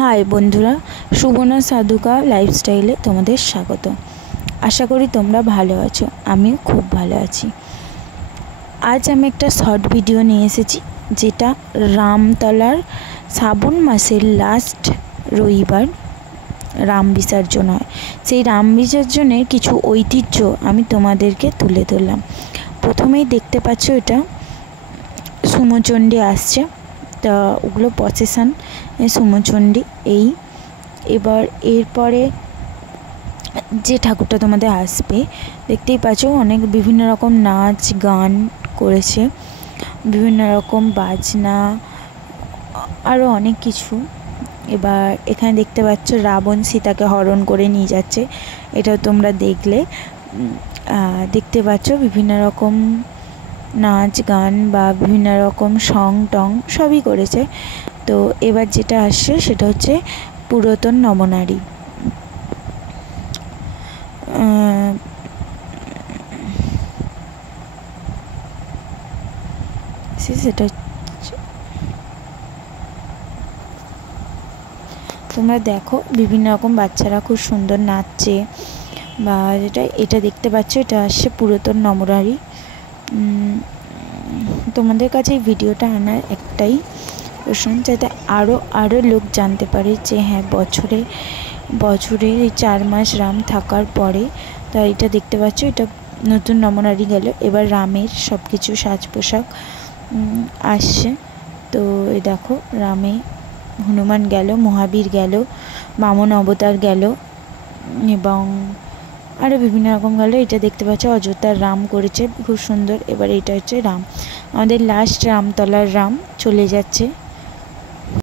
हाय बंधुरा सुबना साधुका लाइफस्टाइले तुम्हारे स्वागत। आशा करी तोमरा भालो आछो, आमिও खूब भालो आछि। आज आमि एकटा शर्ट भिडियो निये एसेछि जेटा रामतलार श्रावण मासेर लास्ट रविवार राम विसर्जन हय। सेई राम विसर्जनेर किछु ऐतिह्य आमि तोमादेरके तुले धरलाम। प्रथमेई देखते पाচ্ছো এটা सुमचंडी आसছে, তা ওগুলো প্রসেশন সুমচন্ডী। এবার এরপরে যে ঠাকুরটা তোমাদের আসবে দেখতেই পাচ্ছ, অনেক বিভিন্ন রকম নাচ গান করেছে, বিভিন্ন রকম বাজনা আরও অনেক কিছু। এবার এখানে দেখতে পাচ্ছ রাবণ সীতাকে হরণ করে নিয়ে যাচ্ছে, এটাও তোমরা দেখতে পাচ্ছ বিভিন্ন রকম নাচ গান বা বিভিন্ন রকম সং টং সবই করেছে। তো এবার যেটা আসছে সেটা হচ্ছে পুরাতন নবনারী। সেটা তোমরা দেখো বিভিন্ন রকম বাচ্চারা খুব সুন্দর নাচছে বা এটা দেখতে পাচ্ছ, এটা আসছে পুরাতন নবনারী। তোমাদের কাছে এই ভিডিওটা আনার একটাই প্রশ্ন, যাতে আরও লোক জানতে পারে যে হ্যাঁ বছরে এই 4 মাস রাম থাকার পরে তা এটা দেখতে পাচ্ছ, এটা নতুন নবনারী গেল। এবার রামের সব কিছু সাজ পোশাক আসছে। তো এই দেখো রামে হনুমান গেল, মহাবীর গেল, বামন অবতার গেল এবং আরও বিভিন্ন রকম গেল। এটা দেখতে পাচ্ছ অযোধ্যার রাম করেছে খুব সুন্দর। এবার এটা হচ্ছে রাম, আমাদের লাস্ট রামতলার রাম চলে যাচ্ছে।